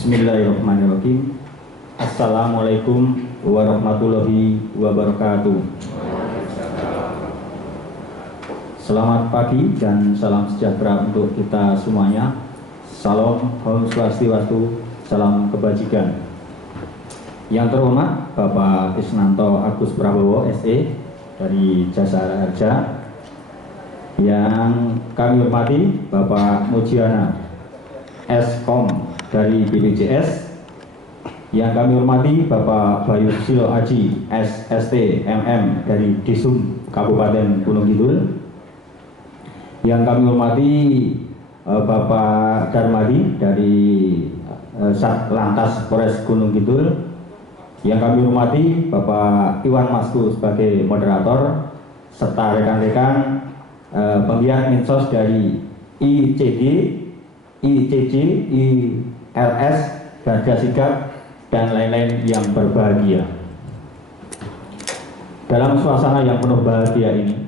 Bismillahirrahmanirrahim. Assalamualaikum warahmatullahi wabarakatuh. Selamat pagi dan salam sejahtera untuk kita semuanya. Salam, Om Swastiastu, salam kebajikan. Yang terhormat Bapak Isnanto Agus Prabowo SE dari Jasara Harja. Yang kami hormati Bapak Mujiana Eskom dari BPJS. Yang kami hormati Bapak Bayu Silo Aji SST MM dari Disum Kabupaten Gunung Kidul. Yang kami hormati Bapak Darmadi dari Satlantas Polres Gunung Kidul. Yang kami hormati Bapak Iwan Masku sebagai moderator serta rekan-rekan penggiat Minsos dari ICD, ICC, ILS, Garda Sigap, dan lain-lain yang berbahagia. Dalam suasana yang penuh bahagia ini,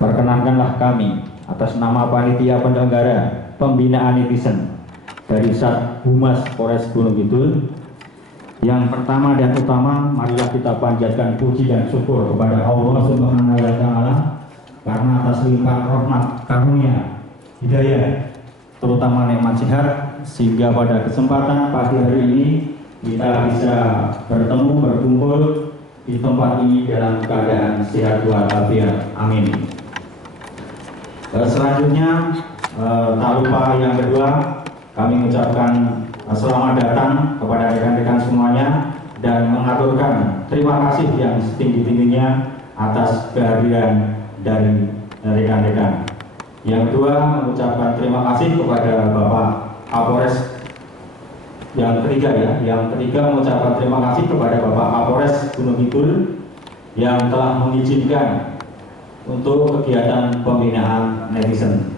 perkenankanlah kami atas nama Panitia Penyelenggara Pembinaan Netizen dari Sat Humas Polres Gunung Kidul. Yang pertama dan utama, marilah kita panjatkan puji dan syukur kepada Allah Subhanahu wa Ta'ala karena atas limpahan rahmat karunia hidayah, terutama nikmat sehat, sehingga pada kesempatan pagi hari ini kita bisa bertemu, berkumpul di tempat ini dalam keadaan sehat walafiat. Amin. Selanjutnya, tak lupa yang kedua, kami mengucapkan selamat datang kepada rekan-rekan semuanya dan mengaturkan terima kasih yang setinggi-tingginya atas kehadiran dari rekan-rekan. Yang kedua, mengucapkan terima kasih kepada Bapak Kapolres. Yang ketiga mengucapkan terima kasih kepada Bapak Kapolres Gunung Kidul yang telah mengizinkan untuk kegiatan pembinaan netizen.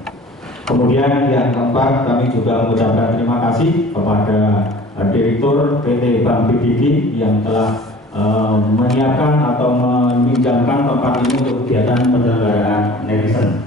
Kemudian yang keempat, kami juga mengucapkan terima kasih kepada Direktur PT Bank BBD yang telah menyiapkan atau meminjamkan tempat ini untuk kegiatan penyelenggaraan netizen.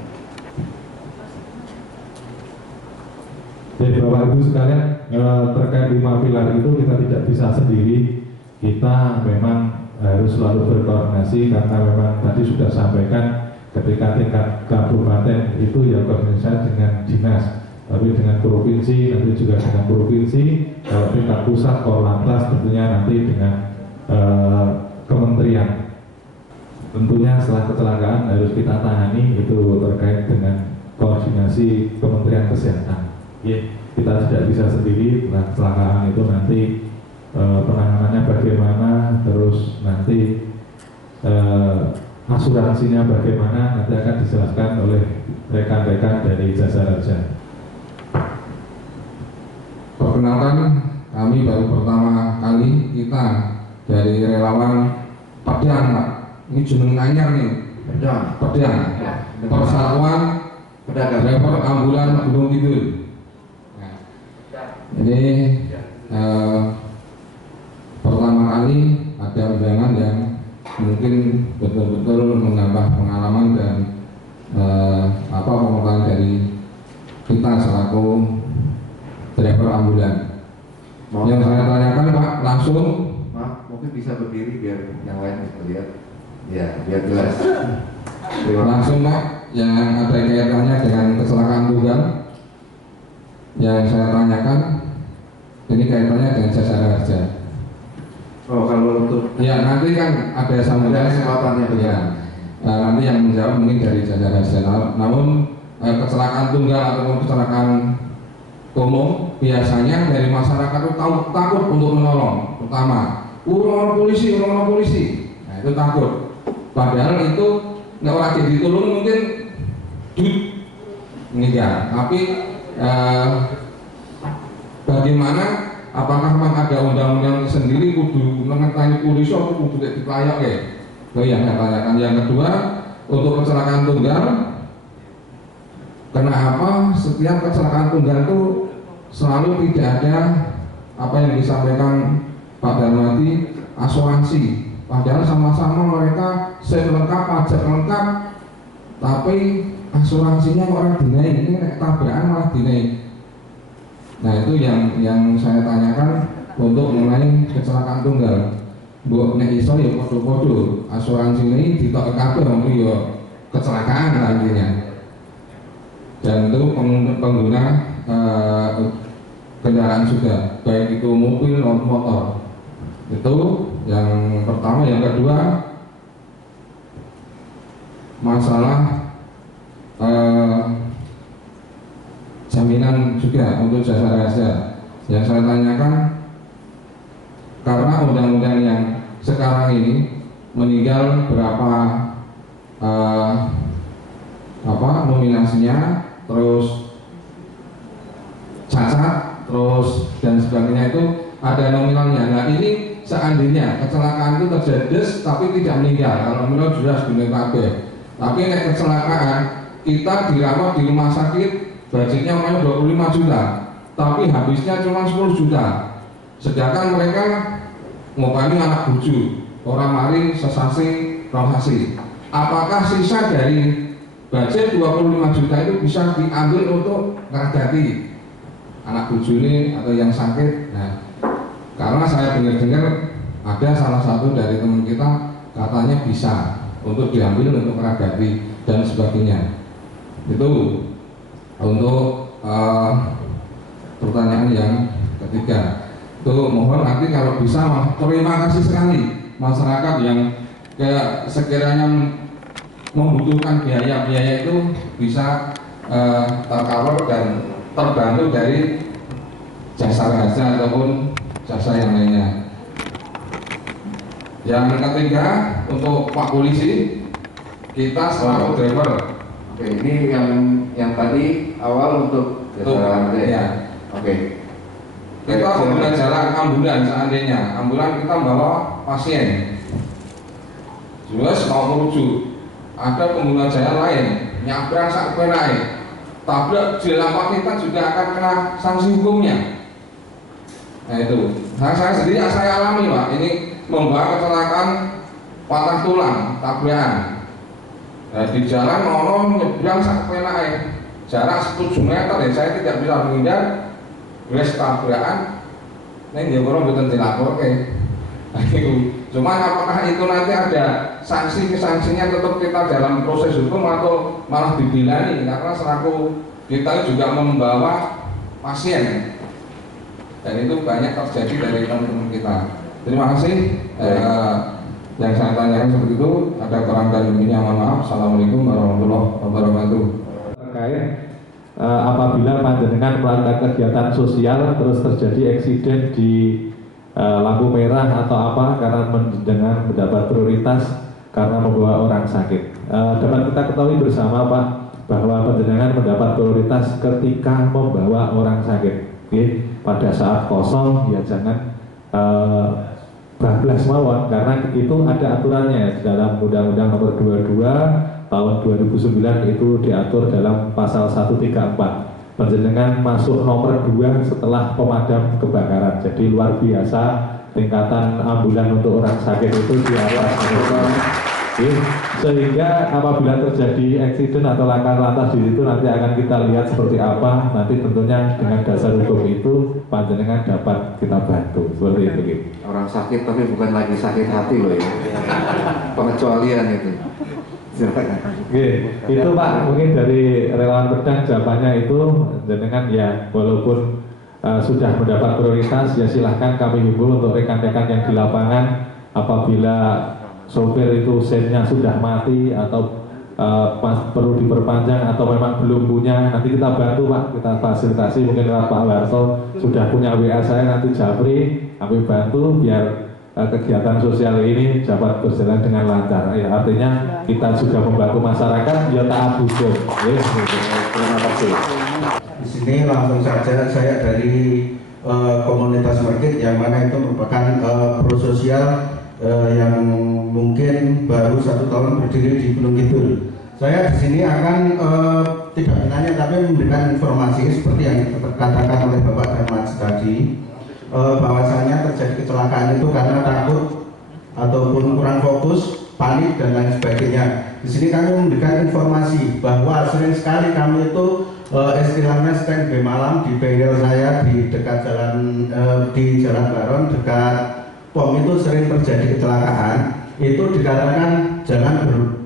Jadi Bapak Ibu sekalian, terkait 5 pilar itu kita tidak bisa sendiri. Kita memang harus selalu berkoordinasi karena memang tadi sudah sampaikan ketika tingkat kabupaten itu ya koordinasi dengan dinas, tapi dengan provinsi, nanti juga dengan provinsi. Kalau tingkat pusat Korlantas tentunya nanti dengan kementerian. Tentunya setelah kecelakaan harus kita tangani itu terkait dengan koordinasi Kementerian Kesehatan. Kita tidak bisa sendiri. Setelah kecelakaan itu nanti penanganannya bagaimana, terus nanti asuransinya bagaimana, nanti akan dijelaskan oleh rekan-rekan dari Jasara Harja. Perkenalkan, kami baru pertama kali kita dari relawan Pedian, Pak. Ini jeneng anyar nih. Pedian. Persatuan Driver Ambulan Gunung Kidul. Jadi pertama kali ada undangan yang mungkin betul-betul menambah pengalaman dan pengetahuan dari kita selaku driver ambulan. Yang saya tanyakan Pak, langsung mungkin bisa berdiri biar yang lain bisa lihat. Ya, biar jelas. Langsung Pak, yang ada kaitannya dengan kecelakaan tunggal. Yang saya tanyakan ini kaitannya dengan Jasara Harja. Oh, kalau untuk ya nanti kan ada sambutan kesempatannya ya. Nanti yang menjawab mungkin dari Jasara Harja. Namun kecelakaan tunggal ataupun kecelakaan umum biasanya dari masyarakat itu takut untuk menolong. Pertama, orang polisi. Nah, itu takut. Padahal itu nggak wajib ditolong mungkin enggak. Tapi bagaimana? Apakah memang ada undang-undang sendiri kudu mengetahui polisi atau kudu dikelayak ya? Itu yang saya tanyakan. Yang kedua, untuk kecelakaan tunggal, kenapa setiap kecelakaan tunggal itu selalu tidak ada apa yang disampaikan Pak Darmadi, asuransi? Padahal sama-sama mereka SIM lengkap, pajak lengkap, tapi asuransinya orang dinaik. Ini tabrakan malah dinaik. Nah itu yang saya tanyakan untuk mengenai kecelakaan tunggal. Bu, nek iso ya podo-podo asuransi ini ditok kabeh ya kecelakaan nantinya. Dan itu pengguna kendaraan juga, baik itu mobil maupun motor. Itu yang pertama. Yang kedua, masalah jaminan juga untuk jasa raja. Yang saya tanyakan, karena undang-undang yang sekarang ini meninggal berapa nominasinya, terus cacat, terus dan sebagainya itu ada nominalnya. Nah ini seandainya kecelakaan itu terjadi tapi tidak meninggal, kalau meninggal jelas benar kabeh. Tapi nek kecelakaan kita dirawat di rumah sakit, budgetnya namanya 25 juta, tapi habisnya cuma 10 juta. Sedangkan mereka ngopani anak buju, orang mari sesasi, prosasi. Apakah sisa dari budget 25 juta itu bisa diambil untuk ngeragati anak buju ini atau yang sakit? Nah, karena saya dengar-dengar ada salah satu dari teman kita katanya bisa untuk diambil untuk ngeragati dan sebagainya. Itu untuk pertanyaan yang ketiga. Itu mohon nanti kalau bisa, terima kasih sekali masyarakat yang sekiranya membutuhkan biaya itu bisa tercover dan terbantu dari jasa raja ataupun jasa yang lainnya. Yang ketiga, untuk Pak Polisi, kita selaku driver. Oke, ini yang tadi awal untuk jasa raja. Ya. Oke. Kita pengguna jalan ambulan, seandainya ambulan kita bawa pasien, jelas mau merujuk, ada pengguna jalan lain nyabrang sampai naik, tabrak di lapak, kita juga akan kena sanksi hukumnya. Nah itu, saya sendiri saya alami Pak, ini membawa kecelakaan patah tulang, tabrakan. Nah, di jalan nolong nyebrang sampai naik, jarak 10 meter ya, saya tidak bisa menghindar. Beres tabrakan, ini dia orang bukan dilapor Cuman apakah itu nanti ada sanksinya tetap kita dalam proses hukum atau malah dibilani, karena selaku kita juga membawa pasien dan itu banyak terjadi dari teman-teman kita. Terima kasih. Yang saya tanyakan seperti itu, ada kurang dan lebihnya mohon maaf. Assalamualaikum warahmatullahi wabarakatuh. Terkait apabila panjenengan melakukan kegiatan sosial terus terjadi eksiden di lampu merah atau apa karena panjenengan mendapat prioritas karena membawa orang sakit, dapat kita ketahui bersama Pak bahwa panjenengan mendapat prioritas ketika membawa orang sakit. Oke, pada saat kosong ya jangan bablas mawon, karena itu ada aturannya di dalam Undang-Undang Nomor 22 Tahun 2009 itu diatur dalam pasal 134. Panjenengan masuk nomor 2 setelah pemadam kebakaran. Jadi luar biasa tingkatan ambulan untuk orang sakit itu di atas sehingga apabila terjadi eksiden atau laka lantas di situ nanti akan kita lihat seperti apa. Nanti tentunya dengan dasar hukum itu panjenengan dapat kita bantu seperti itu. Orang sakit tapi bukan lagi sakit hati loh ya. Pengecualian itu. Oke, itu Pak mungkin dari relawan pedang jawabannya itu jenengan ya walaupun sudah mendapat prioritas ya silahkan kami himbau untuk rekan-rekan yang di lapangan apabila sopir itu SIM-nya sudah mati atau perlu diperpanjang atau memang belum punya, nanti kita bantu Pak, kita fasilitasi mungkin lewat Pak Warto sudah punya WA saya, nanti Japri kami bantu biar kegiatan sosial ini dapat berjalan dengan lancar. Ya, artinya kita juga membantu masyarakat ya taat hukum. Terima kasih. Di sini langsung saja saya dari komunitas market yang mana itu merupakan prososial yang mungkin baru 1 tahun berdiri di Gunung Kidul. Saya di sini akan tidak menanya tapi memberikan informasi seperti yang dikatakan oleh Bapak Darmaji tadi. Bahwasanya terjadi kecelakaan itu karena takut ataupun kurang fokus, panik dan lain sebagainya. Di sini kami memberikan informasi bahwa sering sekali kami itu istilahnya standby malam di bengkel saya di dekat jalan di Jalan Baron dekat POM itu sering terjadi kecelakaan. Itu dikarenakan jalan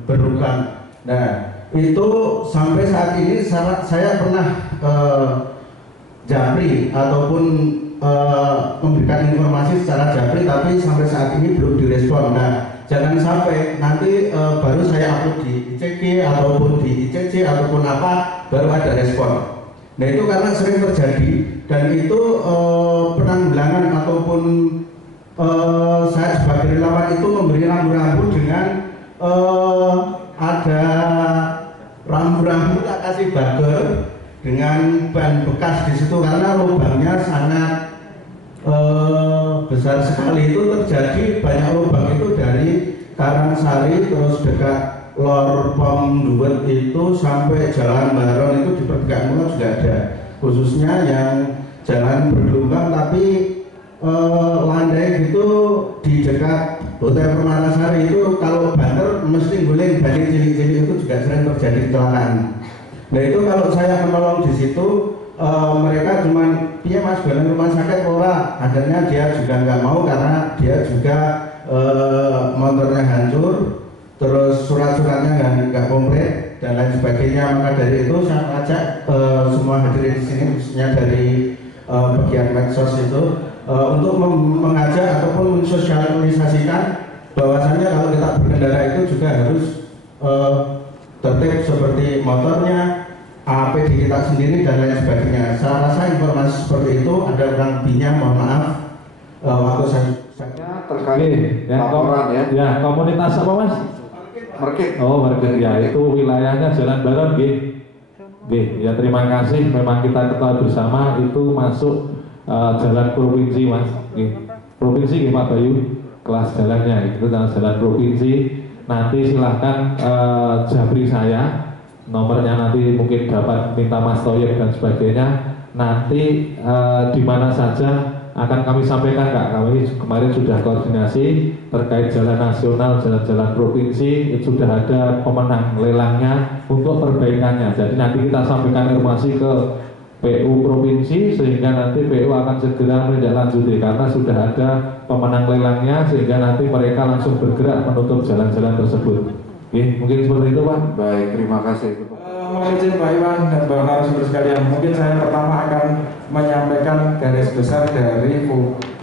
berlubang. Nah, itu sampai saat ini saya pernah japri ataupun memberikan informasi secara japri, tapi sampai saat ini belum direspon. Nah, jangan sampai nanti baru saya upload di ICG ataupun di ICC ataupun apa baru ada respon. Nah, itu karena sering terjadi dan itu penanggulangan ataupun saya sebagai relawan itu memberi rambu-rambu dengan ada rambu-rambu tak kasih bager dengan ban bekas di situ karena lubangnya sangat besar sekali. Itu terjadi banyak lubang itu dari Karangsari terus dekat Lor Pom Duet itu sampai Jalan Baron itu di pertigaan Mula juga ada, khususnya yang jalan bergelombang tapi landai gitu di dekat Hotel Permatasari itu kalau banter mesti guling balik cilik-cilik itu juga sering terjadi kecelakaan. Nah, itu kalau saya menolong di situ mereka cuman iya mas balik rumah sakit ora, akhirnya dia juga nggak mau karena dia juga motornya hancur, terus surat-suratnya nggak komplit dan lain sebagainya. Maka dari itu saya ajak semua hadirin di sini khususnya dari bagian medsos itu untuk mengajak ataupun mensosialisasikan bahwasannya kalau kita berkendara itu juga harus tertib seperti motornya, APD kita sendiri dan lain sebagainya. Saya rasa informasi seperti itu ada kurang lebihnya, mohon maaf waktu saya terkait laporan ya. Ya, komunitas apa mas? Market. Oh, market ya, itu wilayahnya Jalan Baron, ya terima kasih. Memang kita ketahui bersama itu masuk jalan provinsi mas, provinsi Pak Bayu, kelas jalannya itu jalan provinsi. Nanti silahkan japri saya, nomornya nanti mungkin dapat minta Mas Toyib dan sebagainya. Nanti di mana saja akan kami sampaikan Kak. Kami kemarin sudah koordinasi terkait jalan nasional, jalan-jalan provinsi, itu sudah ada pemenang lelangnya untuk perbaikannya. Jadi nanti kita sampaikan informasi ke PU provinsi sehingga nanti PU akan segera menindaklanjuti karena sudah ada pemenang lelangnya sehingga nanti mereka langsung bergerak menutup jalan-jalan tersebut. Mungkin seperti itu Pak. Baik, terima kasih. Mohon izin Pak Iwan dan Pak narasumber sekalian, mungkin saya pertama akan menyampaikan garis besar dari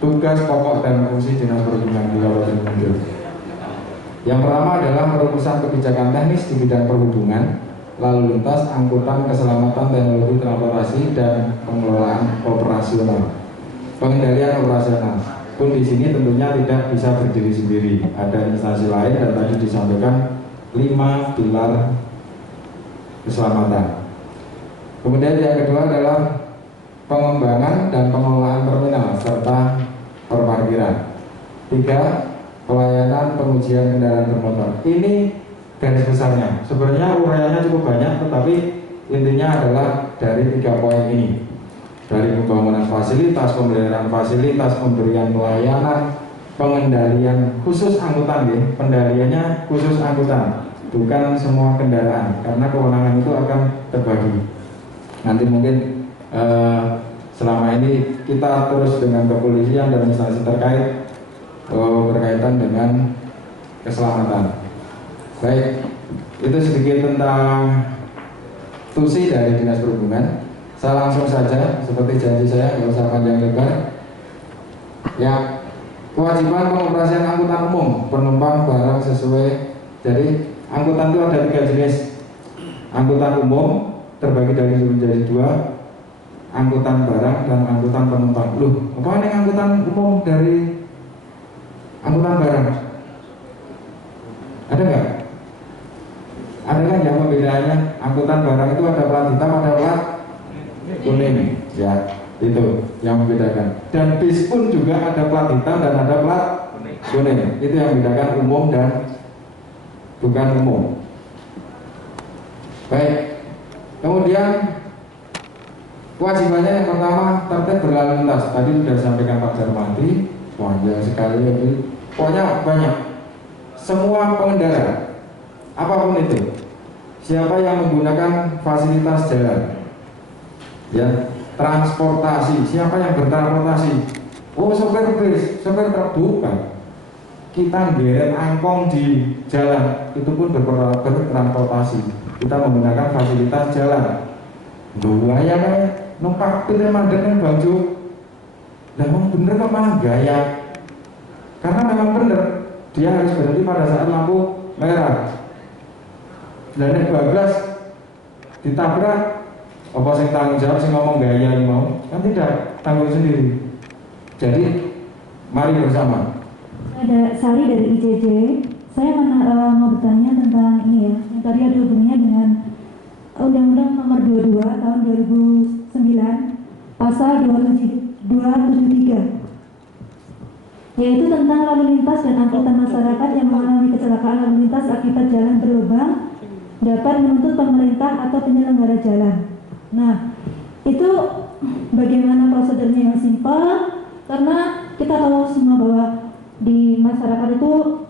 tugas pokok dan fungsi Dinas Perhubungan di Kabupaten Nganjuk. Yang pertama adalah perumusan kebijakan teknis di bidang perhubungan, lalu lintas, angkutan, keselamatan, teknologi transportasi, dan pengelolaan operasional. Pengendalian operasional pun di sini tentunya tidak bisa berdiri sendiri, ada instansi lain dan tadi disampaikan 5 pilar keselamatan. Kemudian yang kedua adalah pengembangan dan pengelolaan terminal serta perparkiran. 3, pelayanan pengujian kendaraan bermotor. Ini garis besarnya. Sebenarnya uraiannya cukup banyak, tetapi intinya adalah dari 3 poin ini. Dari pembangunan fasilitas, pemeliharaan fasilitas, pemberian pelayanan, pengendalian khusus angkutan ya. Pendaliannya khusus angkutan, bukan semua kendaraan, karena kewenangan itu akan terbagi. Nanti mungkin selama ini kita terus dengan kepolisian dan instansi terkait berkaitan dengan keselamatan. Baik, itu sedikit tentang tusi dari Dinas Perhubungan. Saya langsung saja, seperti janji saya, nggak usah panjang lebar. Ya, kewajiban pengoperasian angkutan umum penumpang barang sesuai. Jadi angkutan itu ada 3 jenis. Angkutan umum terbagi dari menjadi 2, angkutan barang dan angkutan penumpang. Loh, apa ini angkutan umum dari angkutan barang? Ada nggak? Ada kan yang pembedaannya? Angkutan barang itu ada plat hitam, ada plat kuning, ya itu yang membedakan. Dan bis pun juga ada plat hitam dan ada plat kuning. Itu yang membedakan umum dan bukan umum. Baik. Kemudian kewajibannya yang pertama tertib berlalu lintas. Tadi sudah disampaikan Pak Jarmati, panjang sekali ini. Pokoknya banyak. Semua pengendara, apapun itu, siapa yang menggunakan fasilitas jalan, Ya, transportasi, siapa yang bertransportasi? Oh, sopir bis, sopir truk, bukan. Kita ngeret angkong di jalan, itu pun bertransportasi. Kita menggunakan fasilitas jalan. Dua ya kayak numpak pilih mandeknya Bang Ju. Lah bener kok malah gaya. Karena memang bener, dia harus berhenti pada saat lampu merah. Dan nek bablas ditabrak, apa sing tanggung jawab sing ngomong gaya ini mau? Kan tidak, tanggung sendiri. Jadi mari bersama. Ada Sari dari ICJ. Saya mau bertanya tentang ini ya, yang tadi ada hubungannya dengan Undang-Undang Nomor 22 Tahun 2009 Pasal 273, yaitu tentang lalu lintas dan angkutan masyarakat yang mengalami kecelakaan lalu lintas akibat jalan berlubang dapat menuntut pemerintah atau penyelenggara jalan. Nah, itu bagaimana prosedurnya yang simpel? Karena kita tahu semua bahwa di masyarakat itu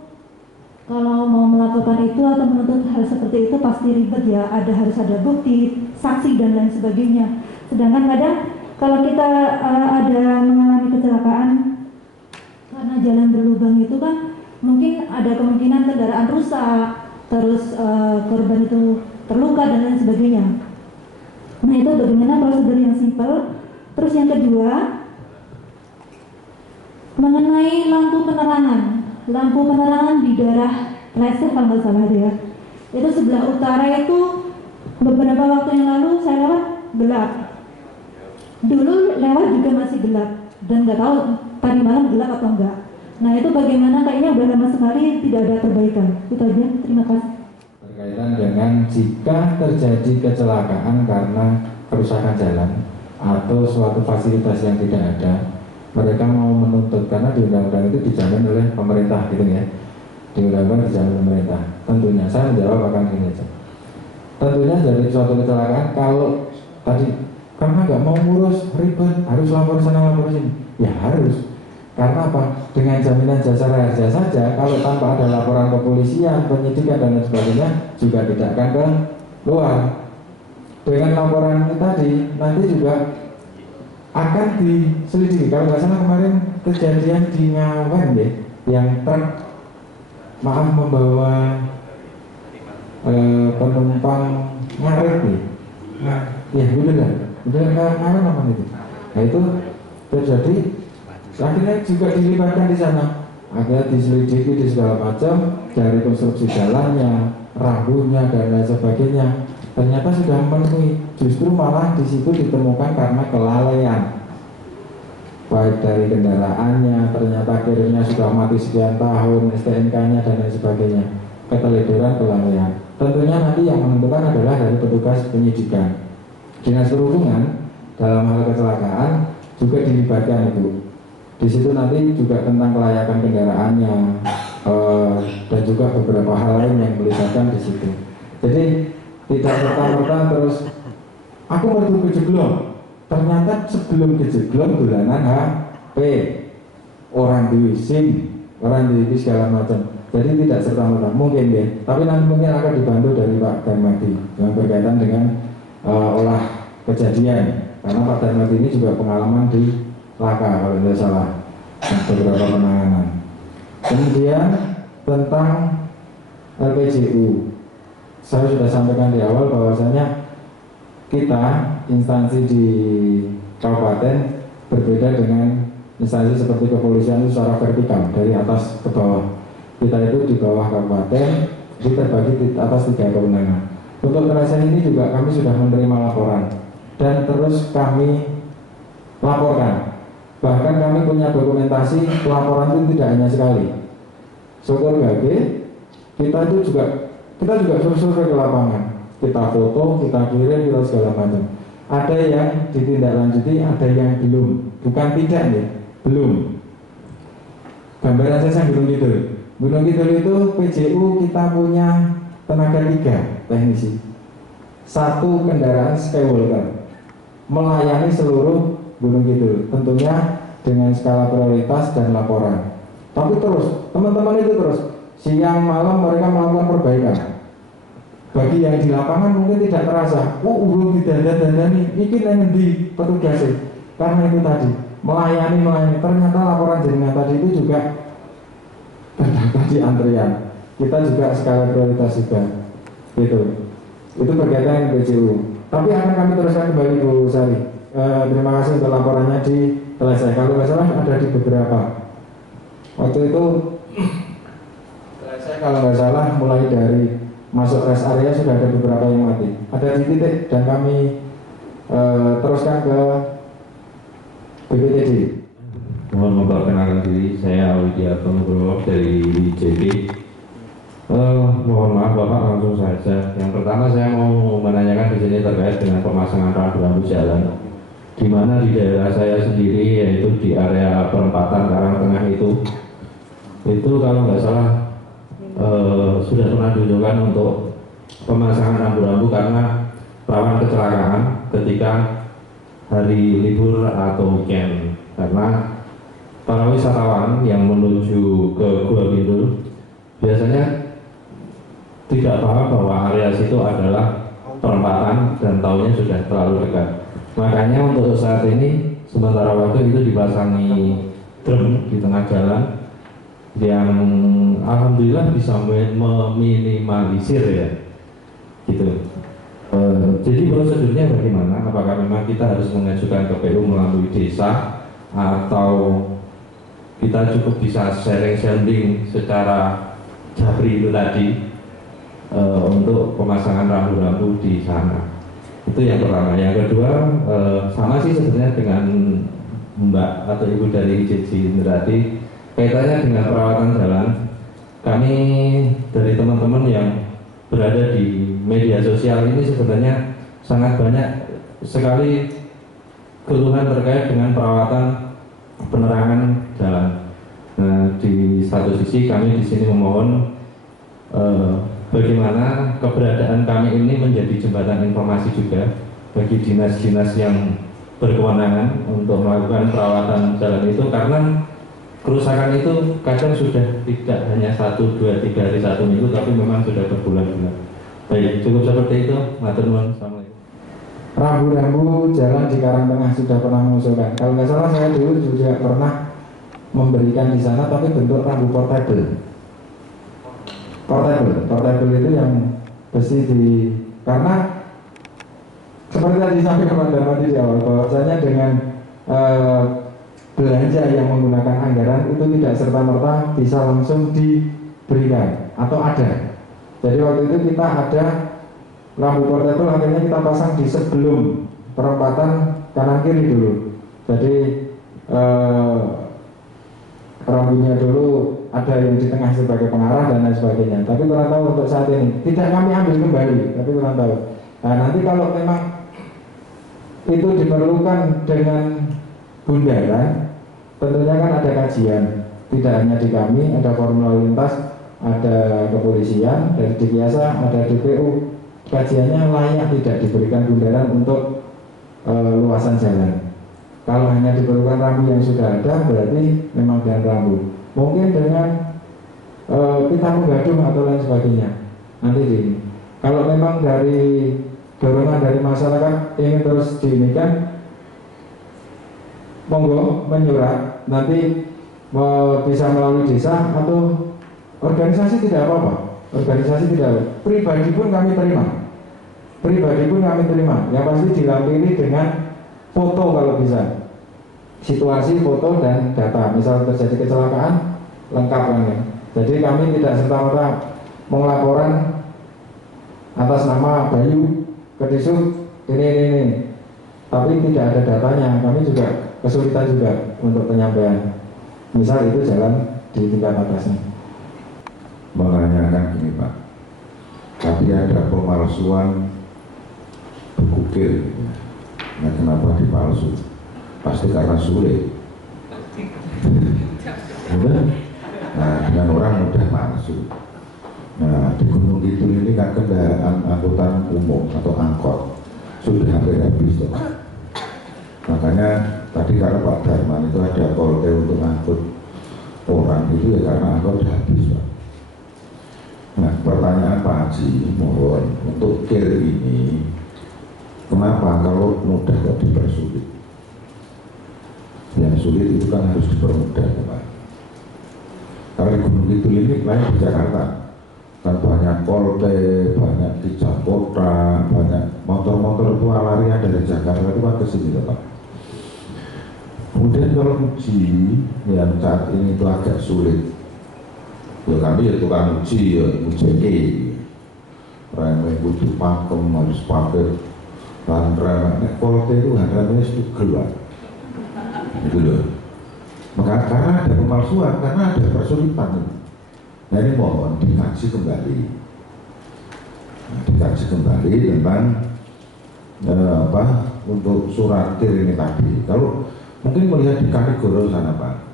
kalau mau melakukan itu atau menuntut hal seperti itu pasti ribet ya, harus ada bukti, saksi dan lain sebagainya. Sedangkan kadang kalau kita ada mengalami kecelakaan karena jalan berlubang itu kan mungkin ada kemungkinan kendaraan rusak, terus korban itu terluka dan lain sebagainya. Nah, itu bagaimana prosedur yang simpel. Terus yang kedua, mengenai lampu penerangan di daerah Leseh kalau nggak salah ya, itu sebelah utara itu beberapa waktu yang lalu saya lewat gelap. Dulu lewat juga masih gelap dan nggak tahu tadi malam gelap atau enggak. Nah, itu bagaimana, kayaknya udah lama sekali tidak ada perbaikan. Itu aja, terima kasih. Berkaitan dengan jika terjadi kecelakaan karena kerusakan jalan atau suatu fasilitas yang tidak ada, mereka mau menuntut, karena di undang-undang itu dijamin oleh pemerintah gitu ya, di undang-undang dijamin pemerintah. Tentunya saya menjawab akan gini aja. Tentunya dari suatu kecelakaan, kalau tadi karena nggak mau ngurus ribet, harus lapor sana lapor sini, ya harus. Karena apa? Dengan jaminan jasa raharja saja, kalau tanpa ada laporan kepolisian, penyidikan dan lain sebagainya, juga tidak akan keluar. Dengan laporan itu tadi, nanti juga akan diselidiki. Kalau nggak salah kemarin kejadian di Ngawen ya, yang truk membawa penumpang ngaret nih. Ya udah Ngawen apa itu? Nah itu terjadi, akhirnya juga dilibatkan di sana, akhirnya diselidiki di segala macam, dari konstruksi jalannya, rambunya dan lain sebagainya. Ternyata sudah memenuhi, justru malah di situ ditemukan karena kelalaian, baik dari kendaraannya, ternyata akhirnya sudah mati sekian tahun, STNK-nya dan lain sebagainya, keteledoran, kelalaian. Tentunya nanti yang menentukan adalah dari petugas penyidikan. Dinas Perhubungan dalam hal kecelakaan juga dilibatkan itu. Di situ nanti juga tentang kelayakan kendaraannya dan juga beberapa hal lain yang melibatkan di situ. Jadi tidak serta-merta terus aku baru kejeglong, ternyata sebelum kejeglong dolanan HP, orang di SIM, orang di segala macam. Jadi tidak serta-merta, mungkin deh, tapi nanti mungkin akan dibantu dari Pak Darmadi yang berkaitan dengan olah kejadian, karena Pak Darmadi ini juga pengalaman di Laka kalau tidak salah, beberapa penanganan. Kemudian tentang LPJU, saya sudah sampaikan di awal bahwasanya kita instansi di kabupaten berbeda dengan instansi seperti kepolisian itu secara vertikal dari atas ke bawah. Kita itu di bawah kabupaten, itu terbagi di atas 3 kewenangan. Untuk kerasa ini juga kami sudah menerima laporan dan terus kami laporkan. Bahkan kami punya dokumentasi laporan itu tidak hanya sekali. Syukur gage, kita juga survei ke lapangan, kita foto, kita kirim, kita segala macam. Ada yang ditindaklanjuti, ada yang belum. Bukan tidak nih, belum. Gambaran saya Gunung Kidul. Gunung Kidul itu PJU kita punya tenaga 3 teknisi. 1 kendaraan Skywalker melayani seluruh Gunung Kidul, tentunya dengan skala prioritas dan laporan. Tapi terus, teman-teman itu terus siang malam mereka melakukan perbaikan. bagi yang di lapangan mungkin tidak terasa, urung didandan-dandani, ini yang di petugas karena itu tadi melayani, ternyata laporan jaringan tadi itu juga terdaftar di antrian, kita juga skala prioritas juga, gitu. Itu berkaitan dengan PJU. Tapi akan kami teruskan kembali Bu Sari. Terima kasih untuk laporannya di Telesai. Kalau nggak salah ada di beberapa. Waktu itu Telesai kalau nggak salah mulai dari masuk rest area sudah ada beberapa yang mati. Ada di titik dan kami teruskan ke BPTD. Mohon memperkenalkan diri, saya Widiarto Nugroho dari JP. Mohon maaf Bapak, langsung saja. Yang pertama saya mau menanyakan di sini terkait dengan pemasangan rambu-rambu jalan, di mana di daerah saya sendiri, yaitu di area perempatan Karangtengah itu kalau nggak salah sudah pernah ditunjukkan untuk pemasangan rambu-rambu karena rawan kecelakaan ketika hari libur atau weekend, karena para wisatawan yang menuju ke Gua Gindul biasanya tidak paham bahwa area situ adalah perempatan dan taunya sudah terlalu dekat. Makanya untuk saat ini sementara waktu itu dipasangi drum di tengah jalan yang alhamdulillah bisa meminimalisir ya, gitu. Jadi prosedurnya bagaimana? Apakah memang kita harus mengajukan ke PU melalui desa atau kita cukup bisa sharing secara jabri itu tadi untuk pemasangan rambu-rambu di sana? Itu yang pertama. Yang kedua, sama sih sebenarnya dengan Mbak atau Ibu dari JJ Indrati, kaitannya dengan perawatan jalan. Kami dari teman-teman yang berada di media sosial ini sebenarnya sangat banyak sekali keluhan terkait dengan perawatan penerangan jalan. Nah, di satu sisi kami di sini memohon bagaimana keberadaan kami ini menjadi jembatan informasi juga bagi dinas-dinas yang berkewenangan untuk melakukan perawatan jalan itu, karena kerusakan itu kadang sudah tidak hanya 1, 2, 3 hari 1 minggu, tapi memang sudah berbulan-bulan. Baik, cukup seperti itu. Matur nuwun. Assalamualaikum. Rambu-rambu jalan di Karangtengah sudah pernah mengusulkan. Kalau nggak salah saya dulu juga pernah memberikan di sana, tapi bentuk rambu portable. Portable itu yang besi di, karena seperti tadi sampai teman-teman di awal bahwasanya dengan belanja yang menggunakan anggaran itu tidak serta-merta bisa langsung diberikan atau ada. Jadi waktu itu kita ada lampu portable, akhirnya kita pasang di sebelum perempatan kanan kiri dulu. Jadi rambunya dulu ada yang di tengah sebagai pengarah dan lain sebagainya. Tapi kurang tahu untuk saat ini. Tidak kami ambil kembali, tapi kurang tahu. Nah, nanti kalau memang itu diperlukan dengan bundaran, tentunya kan ada kajian. Tidak hanya di kami, ada forum lalu lintas, ada kepolisian, dari Dikiasa, ada DPU. Kajiannya layak tidak diberikan bundaran untuk luasan jalan. Kalau hanya diperlukan rambu yang sudah ada, berarti memang dengan rambu. Mungkin dengan kita menggaduh atau lain sebagainya. Nanti ini. Kalau memang dari dorongan dari masyarakat ingin terus diinikan, monggo menyurat. Nanti bisa melalui desa atau organisasi, tidak apa-apa. Organisasi tidak apa. Pribadi pun kami terima. Yang pasti dilampiri dengan foto kalau bisa. Situasi, foto, dan data. Misal terjadi kecelakaan, lengkap kan ya. Jadi kami tidak serta-merta melaporan atas nama Bayu ke Disub ini. Tapi tidak ada datanya. Kami juga kesulitan juga untuk penyampaian. Misal itu jalan di tingkat atasnya. Menanyakan gini Pak, tapi ada pemalsuan berkukir. Nah, kenapa dipalsu? Pasti karena sulit. Nah, dengan orang mudah palsu. Nah, di Gunung Kidul ini kan kendaraan angkutan umum atau angkot sudah hampir habis, Pak. Makanya tadi kalau Pak Darman itu ada polte untuk angkut orang itu ya karena angkot sudah habis, Pak. Nah, pertanyaan Pak Haji, mohon untuk KIR ini, kenapa kalau mudah kok dipersulit? Yang sulit itu kan harus dipermudah, Pak. Karena di Gunung Kidul ini lain di Jakarta, kan banyak kolte, banyak kicap kota, banyak motor-motor itu larinya dari Jakarta itu kan ke sini, Pak. Kemudian kalau uji yang saat ini itu agak sulit. Ya kami ya tukang uji, ya uji remeh butuh pakem, harus pakai bahan remeh. Kolte itu bahan remehnya itu keluar, gitu loh. Maka karena ada pemalsuan, karena ada kesulitan. Nah ini mohon dikaji kembali, tentang untuk surat KIR ini tadi. Kalau mungkin melihat di Kanigoro sana, Pak.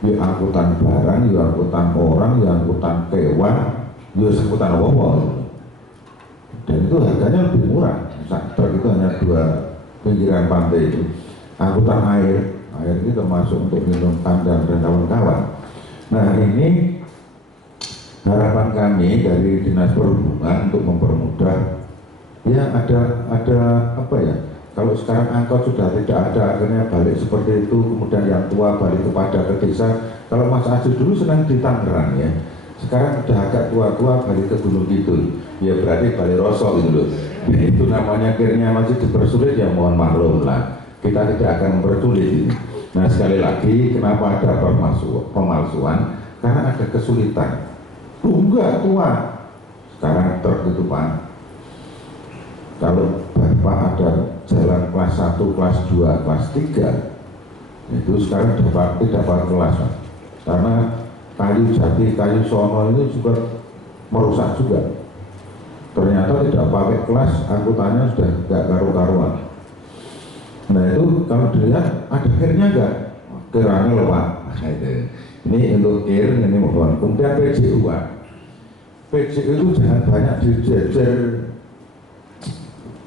Ya angkutan barang, ya angkutan orang, ya angkutan kewan, ya angkutan wawon. Dan itu harganya lebih murah. Truk itu hanya 2 pinggiran pantai itu. Angkutan air ini termasuk untuk minum kandang dan kawan-kawan. Nah ini harapan kami dari Dinas Perhubungan untuk mempermudah. Ya ada apa ya? Kalau sekarang angkot sudah tidak ada, akhirnya balik seperti itu, kemudian yang tua balik kepada ke desa. Kalau Mas Aziz dulu senang di Tangerang ya, sekarang sudah agak tua-tua balik ke Gunung Kidul, ya berarti balik Rosok gitu loh. Nah, itu namanya akhirnya masih dipersulit, ya mohon maklum lah. Kita tidak akan mempersulit ini. Nah sekali lagi, kenapa ada pemalsuan? Karena ada kesulitan. Enggak tua, sekarang truk itu Pak. Kalau Bapak ada jalan kelas 1, kelas 2, kelas 3, itu sekarang tidak dapat kelas, Pak. Karena kayu jati, kayu sono itu juga merusak juga. Ternyata tidak pakai kelas, angkutannya sudah tidak karu-karuan. Nah itu kalau dilihat ada KIR-nya enggak? KIR-nya loh Pak. Ini untuk KIR, ini mohon. Kemudian PJU Pak. PJU itu jangan banyak dijejer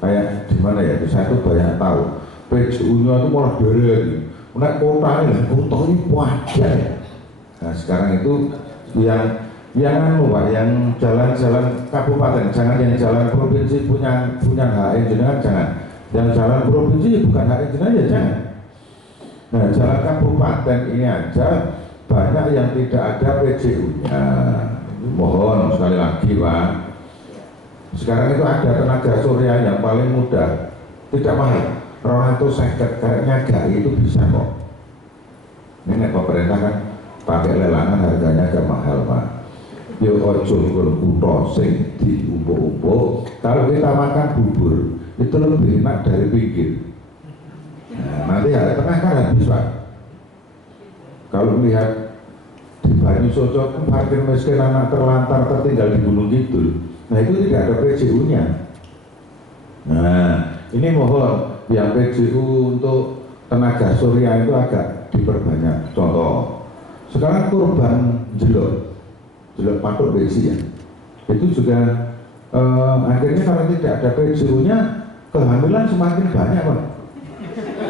kayak gimana ya, saya tuh banyak tahu PJU-nya itu malah dari naik kota ini, kota ini wajar. Nah sekarang itu yang Pak, yang jalan-jalan kabupaten, jangan yang jalan provinsi punya hak jenengan, jangan. Yang jalan provinsi bukan hak jenengan ya jangan. Nah jalan kabupaten ini aja banyak yang tidak ada PJU-nya. Mohon sekali lagi Pak. Sekarang itu ada tenaga surya yang paling mudah, tidak mahal, 250 kayaknya GAI itu bisa kok. Ini pemerintah kan pakai lelangan harganya agak mahal Pak. Yo ojo kutho sing diumpuk-umpuk. Kalau kita makan bubur itu lebih enak dari pinggir. Nah, nanti hari tengah kan habis Pak. Kalau lihat di Banyu Soco kan fakir miskin anak terlantar tertinggal di Gunung Kidul. Nah itu tidak ada PJU-nya. Nah ini mohon yang PJU untuk tenaga surya itu agak diperbanyak. Contoh, sekarang korban jelek patok besi ya, itu juga akhirnya kalau tidak ada PJU-nya kehamilan semakin banyak Pak.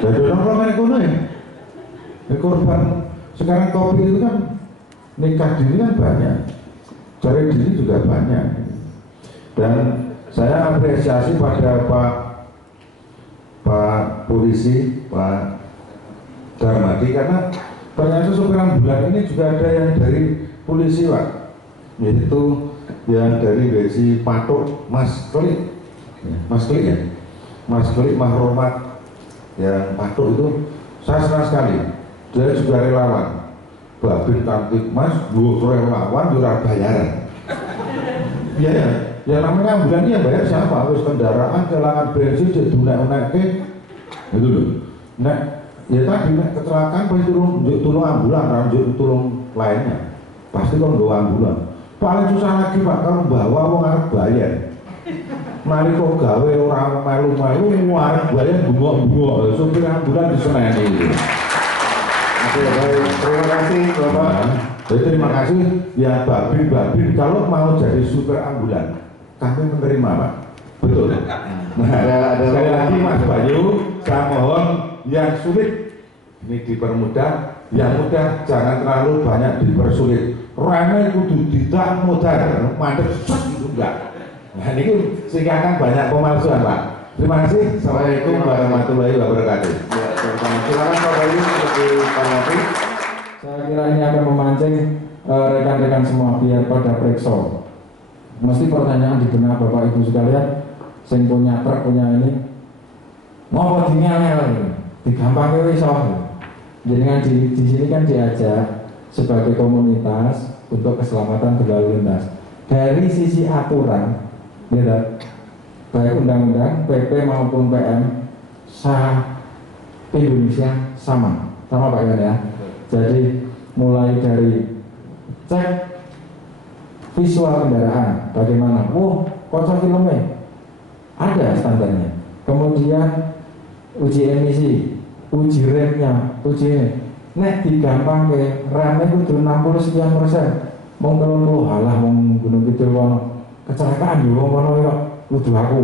Jadi orang ekonomi korban sekarang kopi itu kan nikah dini kan banyak, cari dini juga banyak. Dan saya apresiasi pada Pak Polisi, Pak Darmadi, karena ternyata supir ambulan ini juga ada yang dari polisi Pak, yaitu yang dari Desi Patok, Mas Klik ya, Mas Klik Mahromat yang Patok itu saya senang sekali, dia juga relawan. Babin Kantik Mas, dua relawan, dua bayaran. Iya ya namanya ambulan ya bayar siapa? Harus kendaraan, kehilangan bensin, jadi unek-unek itu loh. Nek ya tadi nek kecelakaan pasti tolong ambulan, ranjut tolong lainnya. Pasti kan bawa ambulan. Paling susah lagi Pak kalau bawa wong arep bayar. Mari kok gawe orang melu-melu arep bayar bungok-bungok. Supir ambulan diseneni gitu. Oke, baik. Terima kasih Bapak. Jadi terima kasih ya Babin. Kalau mau jadi supir ambulan kami menerima Pak. Betul. Nah, sekali lagi Mas Bayu, saya mohon yang sulit ini dipermudah, yang mudah jangan terlalu banyak dipersulit. remnya kudu didak modal mandek set gitu enggak. Nah ini sehingga akan banyak pemalsuan Pak. Terima kasih. Assalamualaikum warahmatullahi wabarakatuh. Ya, silakan Pak Bayu seperti Pak Novi. Saya kira ini akan memancing rekan-rekan semua biar pada periksa. Mesti pertanyaan di benak Bapak Ibu sekalian, sing punya truk punya ini, ngopo dingel, digampangke wis iso. Jadi di sini kan diajak sebagai komunitas untuk keselamatan berlalu lintas. Dari sisi aturan, ya, baik undang-undang, PP maupun PM, Indonesia sama Pak Iwan ya. Jadi mulai dari cek visual kendaraan, bagaimana? Kocok filmnya ada standarnya. Kemudian uji emisi, uji remnya, uji ini. Nek digampang ke remnya itu 60 sekian persen. Mau kalau halah mau Gunung Kidul wono kecelakaan di wono yo kudu aku.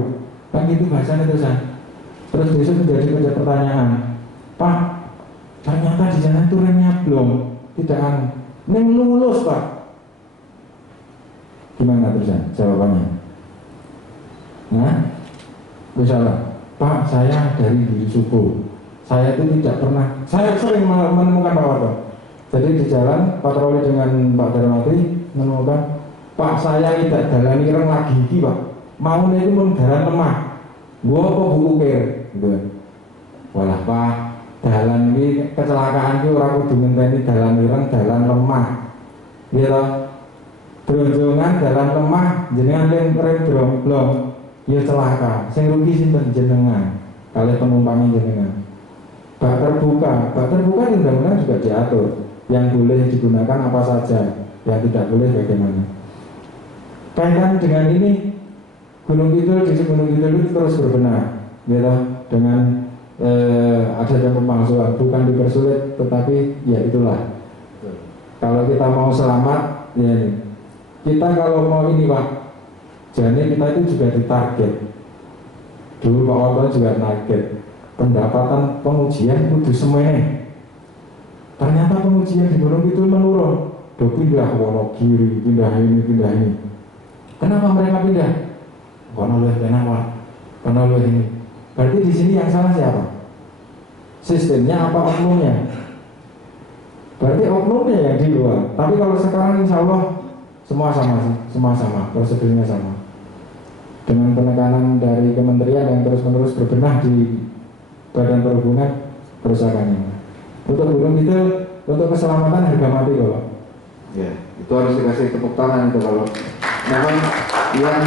Kan gitu bahasanya terus besok menjadi pertanyaan, Pak, ternyata di sana itu remnya belum, tidak neng lulus Pak. Gimana terusan jawabannya? Nah, misalnya, Pak, saya dari diri suku, saya itu tidak pernah, saya sering menemukan Pak Wato. Jadi di jalan patroli dengan Pak Darmati menemukan, Pak, saya tidak jalan ireng lagi iki Pak, mau itu mendarat lemah, gua kok buku kir, gitu. Walah Pak, dalan ini kecelakaan itu orang kudu ngenteni dalan ireng, dalan lemah, gitu. Bronjongan dalan lemah, jenengan rem blong, ya celaka. Sing rugi sinten jenengan, kali penumpangnya jenengan. Bak terbuka di undang-undang juga diatur. Yang boleh digunakan apa saja, yang tidak boleh bagaimana. Kaitan dengan ini, Gunung Kidul itu terus berbenah, gitu, dengan adanya pemalsuan, bukan dipersulit, tetapi ya itulah. Kalau kita mau selamat, ya ini. Kita kalau mau ini Pak, jadi kita itu juga ditarget. Dulu Pak Wato juga target pendapatan pengujian kudu semene. Ternyata pengujian di Gunung itu menurun. Pindah Wonogiri, pindah ini. Kenapa mereka pindah? Karena lu kenapa? Karena lu ini. Berarti di sini yang salah siapa? Sistemnya apa oknumnya? Berarti oknumnya yang di luar. Tapi kalau sekarang insya Allah semua sama, prosedurnya sama. Dengan penekanan dari kementerian yang terus-menerus berbenah di Badan Perhubungan kerusakannya. Untuk Gunung itu, untuk keselamatan harga mati kalau. Ya, itu harus dikasih tepuk tangan itu kalau memang yang